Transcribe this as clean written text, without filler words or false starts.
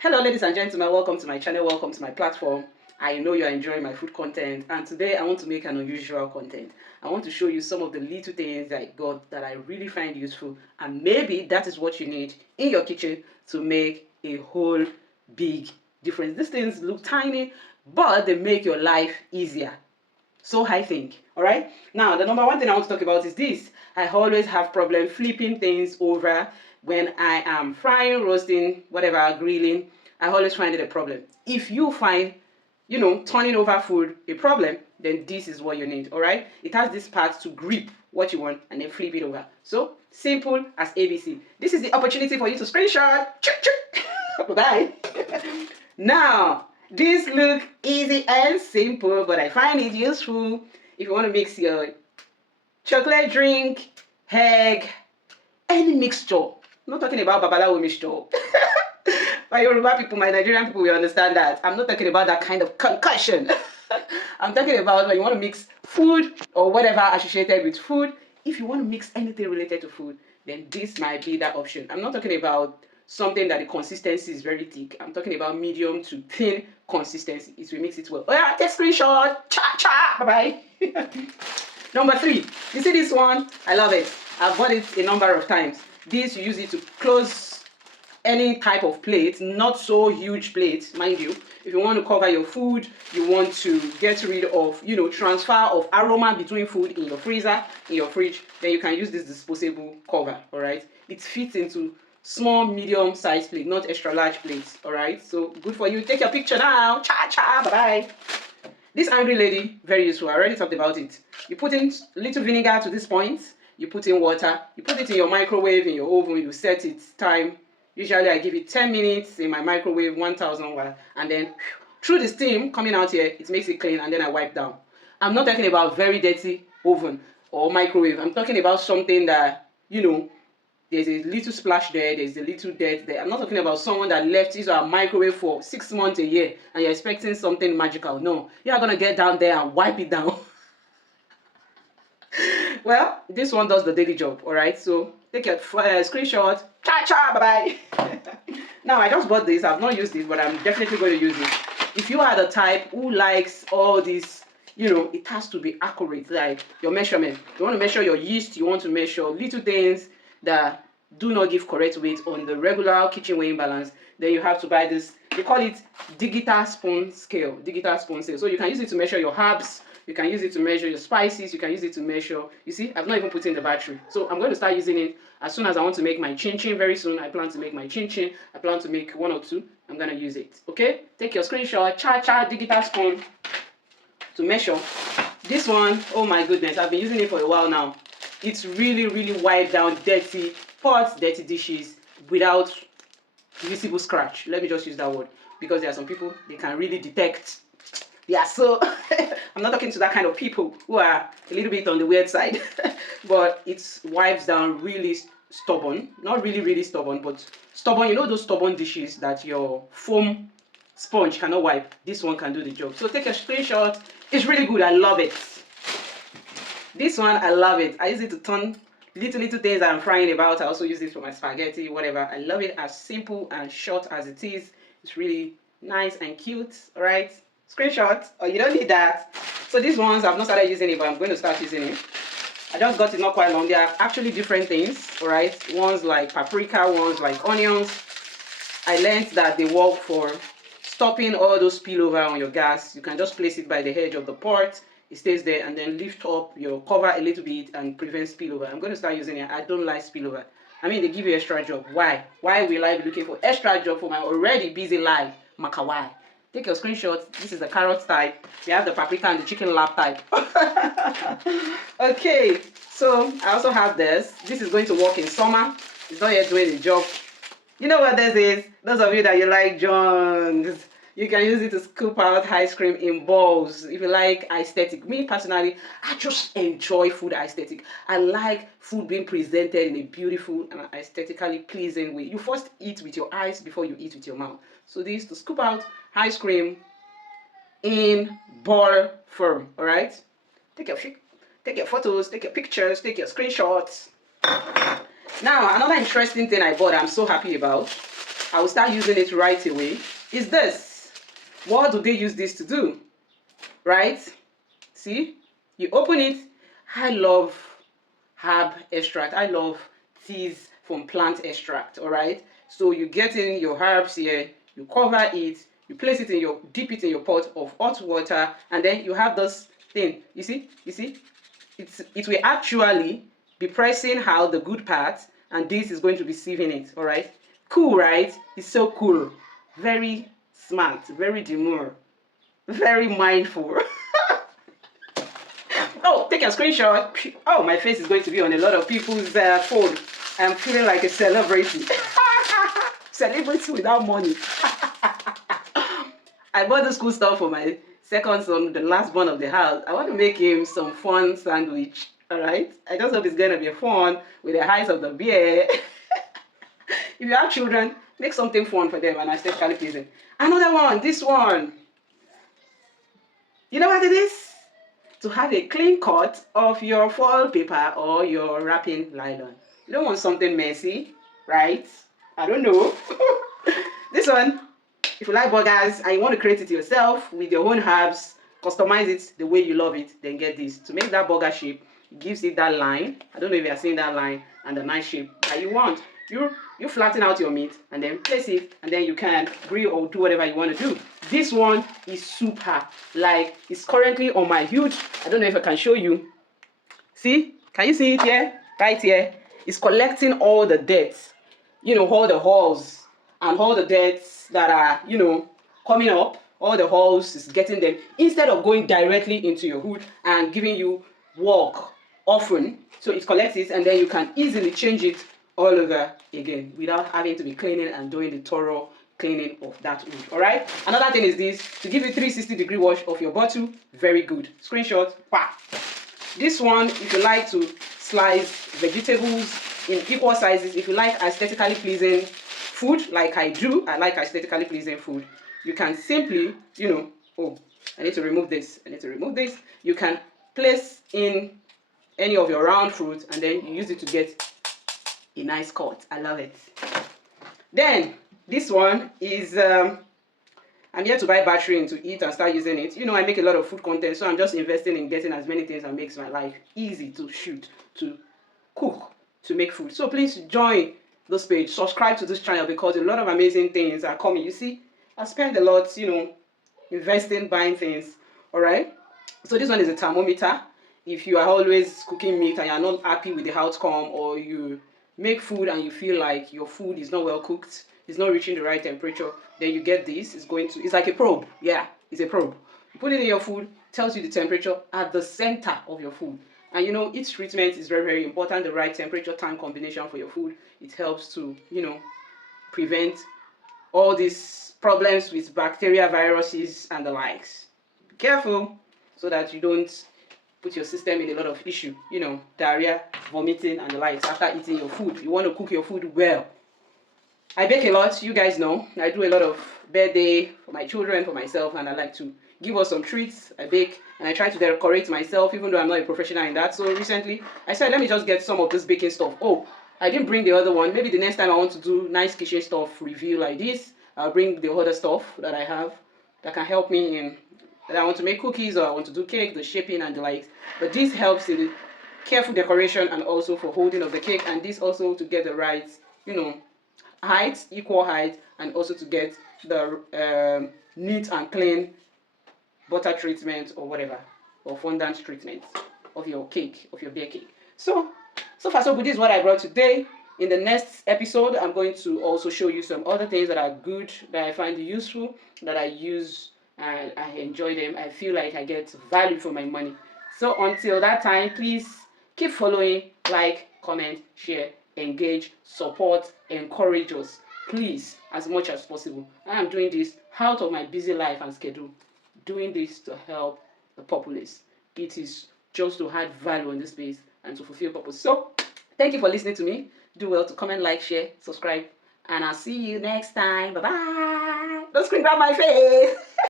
Hello ladies and gentlemen, welcome to my channel, welcome to my platform. I know you're enjoying my food content, and today I want to make an unusual content. I want to show you some of the little things I got that I really find useful, and maybe that is what you need in your kitchen to make a whole big difference. These things look tiny, but they make your life easier. So I think. All right. Now, the number one thing I want to talk about is this. I always have problem flipping things over when I am frying, roasting, whatever, grilling. I always find it a problem. If you find, turning over food a problem, then this is what you need. All right. It has this part to grip what you want and then flip it over. So simple as ABC. This is the opportunity for you to screenshot. Bye. Now, this look easy and simple, but I find it useful if you want to mix your chocolate drink, egg, any mixture. I'm not talking about babalawo mixture. My Yoruba people, my Nigerian people will understand that. I'm not talking about that kind of concussion. I'm talking about when you want to mix food or whatever associated with food. If you want to mix anything related to food, then this might be that option. I'm not talking about something that the consistency is very thick. I'm talking about medium to thin consistency. It will mix it well. Oh yeah, take screenshot. Cha cha. Bye bye. Number 3. You see this one? I love it. I've bought it a number of times. This, you use it to close any type of plate, not so huge plate, mind you. If you want to cover your food, you want to get rid of, transfer of aroma between food in your freezer, in your fridge, then you can use this disposable cover, all right? It fits into small, medium sized plate, not extra large plates, all right? So good for you. Take your picture now. Cha cha, bye bye. This angry lady, very useful. I already talked about it. You put in little vinegar to this point, you put in water, you put it in your microwave, in your oven, you set it time. Usually I give it 10 minutes in my microwave, 1000 watt, and then through the steam coming out here, it makes it clean, and then I wipe down. I'm not talking about very dirty oven or microwave. I'm talking about something that, there's a little splash there, there's a little dirt there. I'm not talking about someone that left his or her microwave for 6 months, a year, and you're expecting something magical. No, you're gonna get down there and wipe it down. Well, this one does the daily job, all right? So take your screenshot. Cha cha, bye bye. Now, I just bought this. I've not used it, but I'm definitely going to use it. If you are the type who likes all this, it has to be accurate, like your measurement. You want to measure your yeast, you want to measure little things that do not give correct weight on the regular kitchen weighing balance, then you have to buy this. They call it digital spoon scale. Digital spoon scale. So you can use it to measure your herbs. You can use it to measure your spices. You can use it to measure. You see, I've not even put in the battery. So I'm going to start using it as soon as I want to make my chin chin. Very soon, I plan to make my chin chin. I plan to make 1 or 2. I'm going to use it. Okay? Take your screenshot. Cha cha digital spoon to measure. This one, oh my goodness, I've been using it for a while now. It's really, really wiped down dirty pots, dirty dishes without visible scratch. Let me just use that word, because there are some people, they can really detect. Yeah, so I'm not talking to that kind of people who are a little bit on the weird side, but it wipes down really stubborn, not really, really stubborn, but stubborn. You know those stubborn dishes that your foam sponge cannot wipe? This one can do the job. So take a screenshot. It's really good. I love it. This one, I love it. I use it to turn little things that I'm frying about. I also use this for my spaghetti, whatever. I love it as simple and short as it is. It's really nice and cute, all right? Screenshot. Oh, you don't need that. So these ones, I've not started using it, but I'm going to start using it. I just got it not quite long. They are actually different things, all right? Ones like paprika, ones like onions. I learned that they work for stopping all those spillover on your gas. You can just place it by the edge of the pot. It stays there, and then lift up your cover a little bit and prevent spillover. I'm going to start using it. I don't like spillover. I mean, they give you extra job. Why? Why will I be looking for extra job for my already busy life? Makawai. Take your screenshot. This is the carrot type. We have the paprika and the chicken lap type. Okay, so I also have this. This is going to work in summer. It's not yet doing the job. You know what this is? Those of you that you like John's, you can use it to scoop out ice cream in bowls. If you like aesthetic. Me personally, I just enjoy food aesthetic. I like food being presented in a beautiful and aesthetically pleasing way. You first eat with your eyes before you eat with your mouth. So this is to scoop out ice cream in ball form. All right. Take your photos, take your pictures, take your screenshots. Now, another interesting thing I bought, I'm so happy about. I will start using it right away, is this. What do they use this to do? Right? See? You open it. I love herb extract. I love teas from plant extract, all right? So you get in your herbs here, you cover it, you place it in your, dip it in your pot of hot water, and then you have this thing. You see? It will actually be pressing out the good part, and this is going to be sieving it, all right? Cool, right? It's so cool. Very smart, very demure, very mindful. Oh, take a screenshot. Oh, my face is going to be on a lot of people's phone. I'm feeling like a celebrity. Celebrity without money. I bought this cool stuff for my second son, the last one of the house. I want to make him some fun sandwich. All right. I just hope it's going to be fun with the height of the beer. If you have children, make something fun for them and aesthetically pleasing. Another one, this one. You know what it is? To have a clean cut of your foil paper or your wrapping nylon. You don't want something messy, right? I don't know. This one, if you like burgers and you want to create it yourself with your own herbs, customize it the way you love it, then get this. To make that burger shape, it gives it that line. I don't know if you are seeing that line and the nice shape that you want. You flatten out your meat and then place it, and then you can grill or do whatever you want to do. This one is super. Like, it's currently on my huge, I don't know if I can show you. See? Can you see it here? Right here. It's collecting all the dirt. You know, all the holes and all the dirt that are, you know, coming up. All the holes is getting them. Instead of going directly into your hood and giving you work often. So it collects it, and then you can easily change it all over again without having to be cleaning and doing the thorough cleaning of that wood. All right. Another thing is this, to give you 360-degree wash of your bottle. Very good. Screenshot. Wow. This one, if you like to slice vegetables in equal sizes, if you like aesthetically pleasing food, like I do, I like aesthetically pleasing food, you can simply, you know, oh, I need to remove this. You can place in any of your round fruit, and then you use it to get a nice cut. I love it. Then this one is I'm here to buy battery and to eat and start using it. You know, I make a lot of food content, so I'm just investing in getting as many things that makes my life easy to shoot, to cook, to make food. So please join this page, subscribe to this channel, because a lot of amazing things are coming. You see, I spend a lot, you know, investing, buying things. All right. So this one is a thermometer. If you are always cooking meat and you're not happy with the outcome, or you make food and you feel like your food is not well cooked, it's not reaching the right temperature, then you get this. It's like a probe. Yeah, it's a probe. You put it in your food, tells you the temperature at the center of your food. And you know, each treatment is very, very important. The right temperature time combination for your food. It helps to, you know, prevent all these problems with bacteria, viruses, and the likes. Be careful so that you don't put your system in a lot of issue, you know, diarrhea, vomiting, and the likes after eating your food. You want to cook your food well. I bake a lot, you guys know. I do a lot of birthday for my children, for myself, and I like to give us some treats. I bake and I try to decorate myself, even though I'm not a professional in that. So recently, I said, let me just get some of this baking stuff. Oh, I didn't bring the other one. Maybe the next time I want to do nice kitchen stuff review like this, I'll bring the other stuff that I have that can help me in, that I want to make cookies or I want to do cake, the shaping and the likes. But this helps in the careful decoration and also for holding of the cake, and this also to get the right, you know, height, equal height, and also to get the neat and clean butter treatment or whatever, or fondant treatment of your cake, of your beer cake. So far so good. This is what I brought today. In the next episode, I'm going to also show you some other things that are good, that I find useful, that I use and I enjoy them. I feel like I get value for my money. So until that time, please keep following, like, comment, share, engage, support, encourage us, please, as much as possible. I am doing this out of my busy life and schedule, doing this to help the populace. It is just to add value in this space and to fulfill purpose. So thank you for listening to me. Do well to comment, like, share, subscribe, and I'll see you next time. Bye bye. Don't scream grab my face.